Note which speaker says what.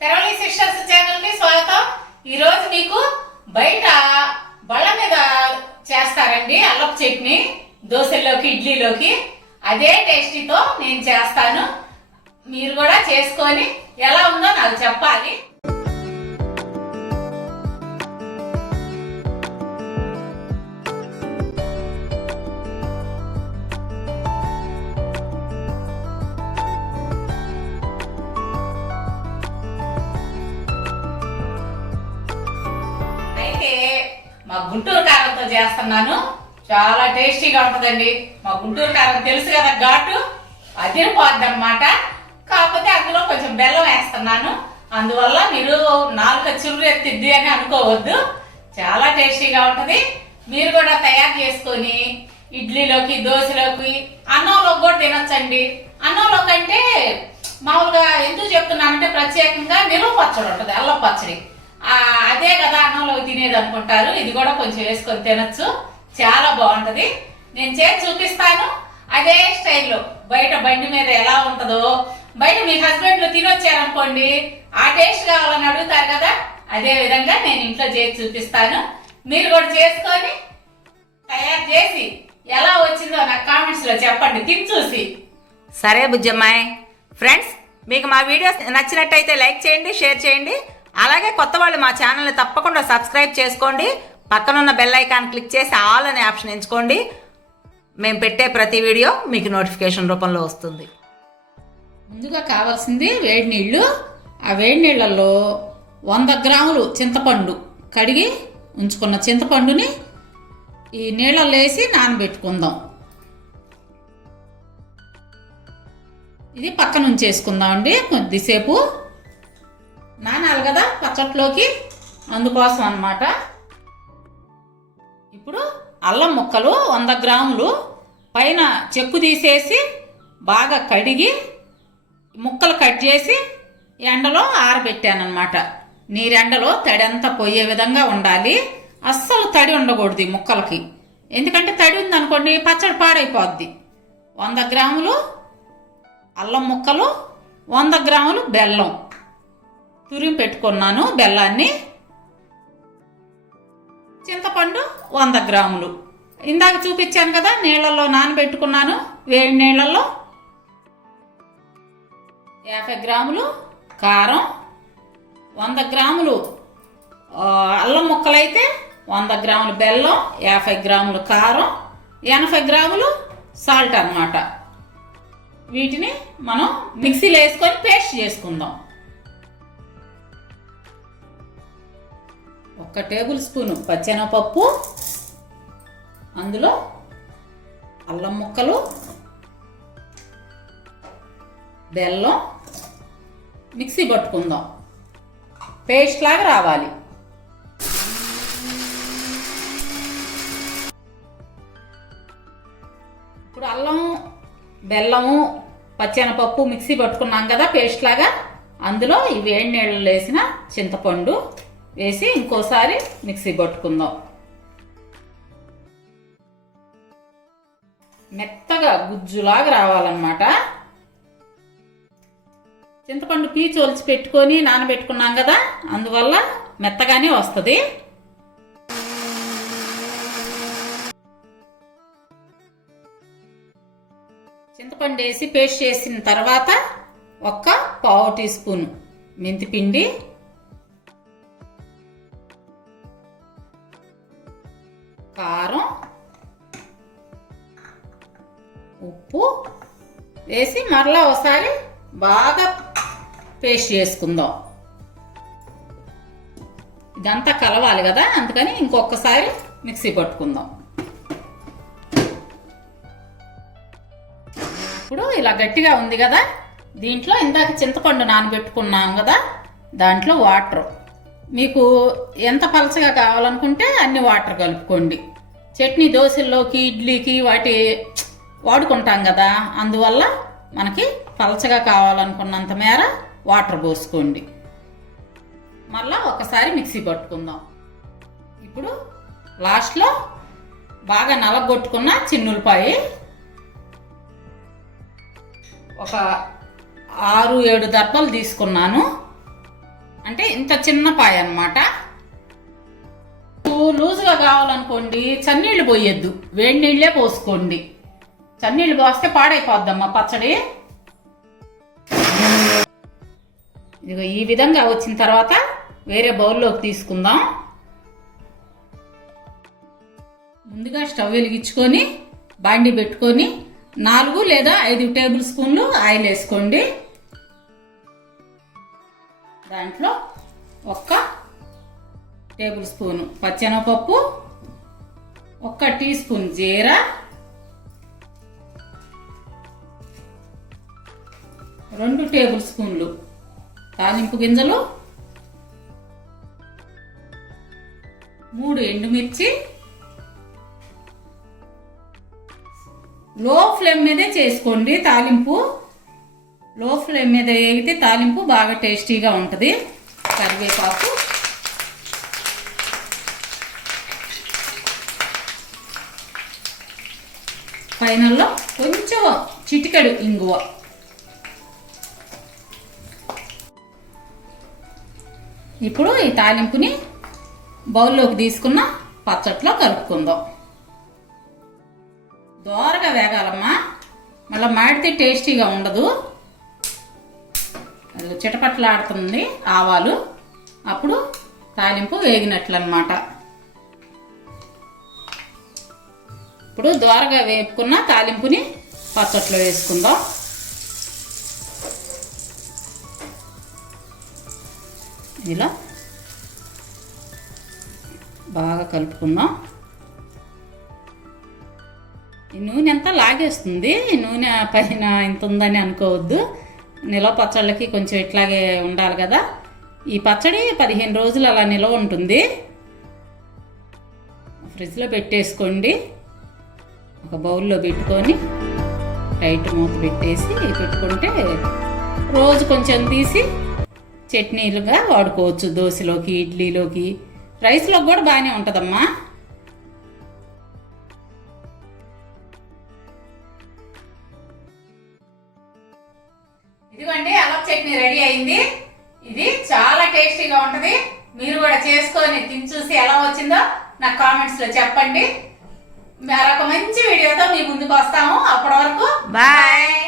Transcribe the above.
Speaker 1: తెరవలి sisters ఛానల్కి స్వాగతం. ఈ రోజు మీకు బయట బళ్ళ మీద చేస్తారండి అల్లపు చట్నీ దోశల్లోకి ఇడ్లీలోకి. అదే టేస్టీతో నేను చేస్తాను. మీరు కూడా చేసుకొని ఎలా ఉందో నాకు చెప్పాలి. మా గుంటూరు కారంతో చేస్తున్నాను. చాలా టేస్టీగా ఉంటుందండి. మా గుంటూరు కారం తెలుసు కదా ఘాటు? అదిరిపోద్ది అనమాట కాకపోతే అందులో కొంచెం బెల్లం వేస్తున్నాను. అందువల్ల మీరు నాలుక చుర్రు ఎత్తిద్ది అని అనుకోవద్దు. చాలా టేస్టీగా ఉంటుంది. మీరు కూడా తయారు చేసుకొని ఇడ్లీలోకి దోశలోకి అన్నంలోకి కూడా తినొచ్చండి. అన్నంలో కంటే మామూలుగా ఎందుకు చెప్తున్నానంటే ప్రత్యేకంగా నిలువ పచ్చడి ఉంటుంది అల్లం పచ్చడి. అదే కదా అన్నంలో తినేది అనుకుంటారు. ఇది కూడా కొంచెం వేసుకొని తినొచ్చు. చాలా బాగుంటుంది. నేను చేసి చూపిస్తాను. అదే స్టైల్లో బయట బండి మీద ఎలా ఉంటుందో. బయట మీ హస్బెండ్లు తినొచ్చారనుకోండి ఆ టేస్ట్ కావాలని అడుగుతారు కదా. అదే విధంగా నేను ఇంట్లో చేసి చూపిస్తాను. మీరు కూడా చేసుకొని తయారు చేసి ఎలా వచ్చిందో నాకు కామెంట్స్లో చెప్పండి. తిని చూసి.
Speaker 2: సరే బుజ్జమ్మాయి. ఫ్రెండ్స్ మీకు మా వీడియోస్ నచ్చినట్టయితే లైక్ చేయండి షేర్ చేయండి. అలాగే కొత్త వాళ్ళు మా ఛానల్ని తప్పకుండా సబ్స్క్రైబ్ చేసుకోండి. పక్కనున్న బెల్ ఐకాన్ క్లిక్ చేసి ఆల్ అనే ఆప్షన్ ఎంచుకోండి. మేము పెట్టే ప్రతి వీడియో మీకు నోటిఫికేషన్ రూపంలో వస్తుంది.
Speaker 1: ముందుగా కావాల్సింది వేడి నీళ్ళు ఆ వేడి నీళ్ళల్లో వంద గ్రాములు చింతపండు కడిగి ఉంచుకున్న చింతపండుని ఈ నీళ్ళల్లో వేసి నానబెట్టుకుందాం. ఇది పక్కన ఉంచేసుకుందాం అండి కొద్దిసేపు నానాలి కదా పచ్చట్లోకి అందుకోసం అన్నమాట. ఇప్పుడు అల్లం ముక్కలు వంద గ్రాములు పైన చెక్కు తీసేసి బాగా కడిగి ముక్కలు కట్ చేసి ఎండలో ఆరబెట్టానమాట నీరెండలో తడి అంతా పోయే విధంగా ఉండాలి. అస్సలు తడి ఉండకూడదు ఈ ముక్కలకి. ఎందుకంటే తడి ఉందనుకోండి పచ్చడి పాడైపోద్ది. వంద గ్రాములు అల్లం ముక్కలు వంద గ్రాములు బెల్లం. తురిమి పెట్టుకున్నాను బెల్లాన్ని. చింతపండు వంద గ్రాములు. ఇందాక చూపించాను కదా నీళ్ళల్లో నానబెట్టుకున్నాను. వేడి నీళ్ళల్లో యాభై గ్రాములు కారం వంద గ్రాములు అల్లం ముక్కలైతే వంద గ్రాములు బెల్లం యాభై గ్రాములు కారం ఎనభై గ్రాములు సాల్ట్ అన్నమాట. వీటిని మనం మిక్సీలో వేసుకొని పేస్ట్ చేసుకుందాం. ఒక టేబుల్ స్పూను పచ్చెనపప్పు అందులో అల్లం ముక్కలు బెల్లం మిక్సీ పట్టుకుందాం. పేస్ట్ లాగా రావాలి. ఇప్పుడు అల్లం బెల్లము పచ్చెనపప్పు మిక్సీ పట్టుకున్నాం కదా పేస్ట్ లాగా. అందులో ఈ వేడి నీళ్ళు వేసిన చింతపండు వేసి ఇంకోసారి మిక్సీ పట్టుకుందాం మెత్తగా గుజ్జులాగా రావాలన్నమాట. చింతపండు పీచు ఒలిచి పెట్టుకొని నానబెట్టుకున్నాం కదా అందువల్ల మెత్తగానే వస్తుంది. చింతపండు వేసి పేస్ట్ చేసిన తర్వాత ఒక్క పావు టీ స్పూన్ మెంతిపిండి ఉప్పు వేసి మరలా ఒకసారి బాగా పేస్ట్ చేసుకుందాం. ఇదంతా కలవాలి కదా అందుకని ఇంకొకసారి మిక్సీ పట్టుకుందాం. ఇప్పుడు ఇలా గట్టిగా ఉంది కదా దీంట్లో ఇందాక చింతపండు నానబెట్టుకున్నాం కదా దాంట్లో వాటర్. మీకు ఎంత పలచగా కావాలనుకుంటే అన్ని వాటర్ కలుపుకోండి. చట్నీ దోశల్లోకి ఇడ్లీకి వాటి వాడుకుంటాం కదా. అందువల్ల మనకి పలచగా కావాలనుకున్నంత మేర వాటర్ పోసుకోండి. మళ్ళా ఒకసారి మిక్సీ పట్టుకుందాం. ఇప్పుడు లాస్ట్లో బాగా నలగొట్టుకున్న చిన్నులపాయి ఒక ఆరు ఏడు దర్పలు తీసుకున్నాను. అంటే ఇంత చిన్న పాయ అనమాట లూజుగా కావాలనుకోండి చన్నీళ్ళు పోయొద్దు. వేడి నీళ్ళే పోసుకోండి. చన్నీళ్ళు పోస్తే పాడైపోద్దమ్మా పచ్చడి. ఇదిగో ఈ విధంగా వచ్చిన తర్వాత వేరే బౌల్లోకి తీసుకుందాం. ముందుగా స్టవ్ వెలిగించుకొని బాండి పెట్టుకొని నాలుగు లేదా ఐదు టేబుల్ స్పూన్లు ఆయిల్ వేసుకోండి. దాంట్లో ఒక్క టేబుల్ స్పూను పచ్చెనపప్పు ఒక్క టీ స్పూన్ జీరా రెండు టేబుల్ స్పూన్లు తాలింపు గింజలు మూడు ఎండుమిర్చి లో ఫ్లేమ్ మీదే చేసుకోండి తాలింపు. లో ఫ్లేమ్ మీద వేగితే తాలింపు బాగా టేస్టీగా ఉంటుంది. కరివేపాకు. ఫైనల్లో కొంచెం చిటికెడు ఇంగువ. ఇప్పుడు ఈ తాలింపుని బౌల్లోకి తీసుకున్న పచ్చట్లో కలుపుకుందాం. దోరగా వేగాలమ్మా. మళ్ళీ మాడితే టేస్టీగా ఉండదు. అది చిటపట్లాడుతుంది ఆవాలు. అప్పుడు తాలింపు వేగినట్లు అనమాట ఇప్పుడు దోరగా వేపుకున్న తాలింపుని పచ్చట్లో వేసుకుందాం. ఇలా బాగా కలుపుకున్నాం ఈ నూనె అంతా లాగేస్తుంది. ఈ నూనె పైన ఇంత ఉందని అనుకోవద్దు. నిలవ పచ్చళ్ళకి కొంచెం ఇట్లాగే ఉండాలి కదా. ఈ పచ్చడి పదిహేను రోజులు అలా నిలవ ఉంటుంది. ఫ్రిడ్జ్లో పెట్టేసుకోండి. ఒక బౌల్లో పెట్టుకొని టైట్ మూత పెట్టేసి పెట్టుకుంటే రోజు కొంచెం తీసి చట్నీలుగా వాడుకోవచ్చు. దోశలోకి ఇడ్లీలోకి. రైస్లోకి కూడా బాగానే ఉంటుందమ్మా. ఇదిగోండి అల్లం చట్నీ రెడీ అయింది. ఇది చాలా టేస్టీగా ఉంటది. మీరు కూడా చేసుకొని తిని చూసి ఎలా వచ్చిందో నాకు కామెంట్స్లో చెప్పండి. మరొక మంచి వీడియోతో మీ ముందుకు వస్తాము. అప్పటి వరకు
Speaker 2: బాయ్.